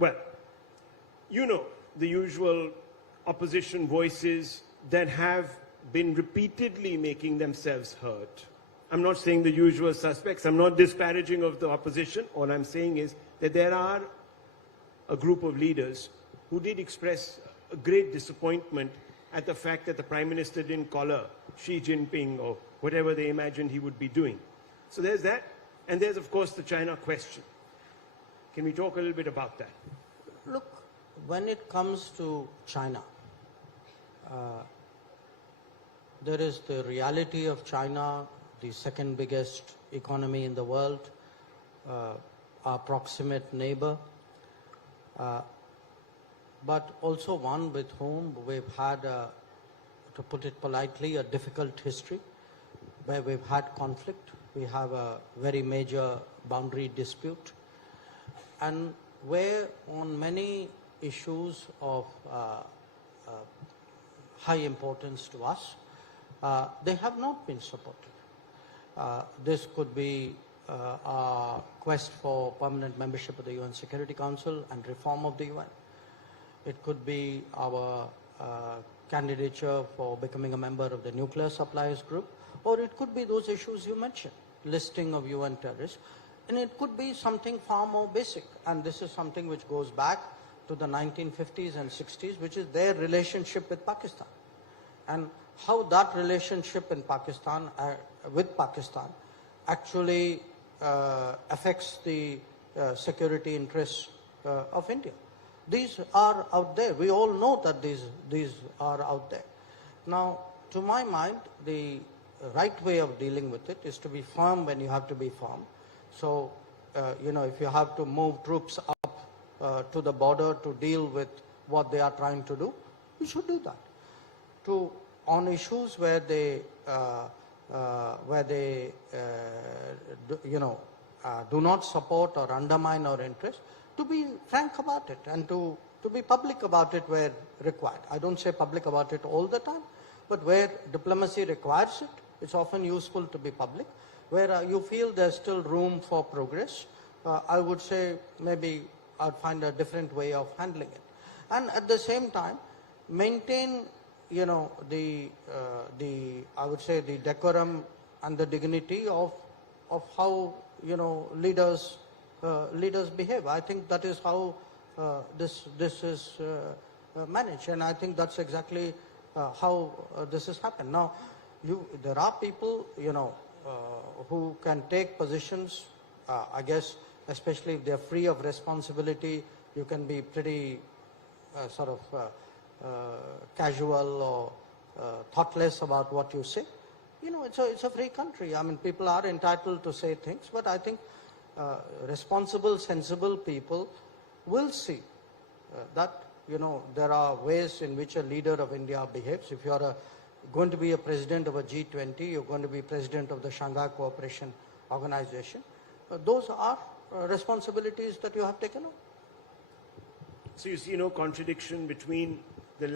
Well, you know, the usual opposition voices that have been repeatedly making themselves heard. I'm not saying the usual suspects. I'm not disparaging of the opposition. All I'm saying is that there are a group of leaders who did express a great disappointment at the fact that the Prime Minister didn't collar Xi Jinping or whatever they imagined he would be doing. So there's that. And there's, of course, the China question. Can we talk a little bit about that? Look, when it comes to China, there is the reality of China, the second biggest economy in the world, our proximate neighbor, but also one with whom we've had, to put it politely, a difficult history, where we've had conflict. We have a very major boundary dispute, and where on many issues of high importance to us, they have not been supportive. This could be our quest for permanent membership of the UN Security Council and reform of the UN. It could be our candidature for becoming a member of the nuclear suppliers group, or it could be those issues you mentioned, listing of UN terrorists, and it could be something far more basic. And this is something which goes back to the 1950s and 60s, which is their relationship with Pakistan, and how that relationship in Pakistan, with Pakistan, actually affects the security interests of India. These are out there. We all know that these are out there. Now, to my mind, the right way of dealing with it is to be firm when you have to be firm. So, you know, if you have to move troops up to the border to deal with what they are trying to do, you should do that. On issues where they do not support or undermine our interests, to be frank about it and to be public about it where required. I don't say public about it all the time, but where diplomacy requires it, it's often useful to be public. Where you feel there's still room for progress, I would say maybe I'd find a different way of handling it. And at the same time, maintain, you know, I would say the decorum and the dignity of how, you know, leaders behave. I think that is how this is managed, and I think that's exactly how this has happened. Now, there are people, you know, who can take positions, I guess, especially if they're free of responsibility, you can be pretty casual or thoughtless about what you say. You know, it's a free country. I mean, people are entitled to say things, but I think responsible, sensible people will see that, you know, there are ways in which a leader of India behaves. If you are going to be a president of a G20, you're going to be president of the Shanghai Cooperation Organization. Those are responsibilities that you have taken on. So you see no contradiction between the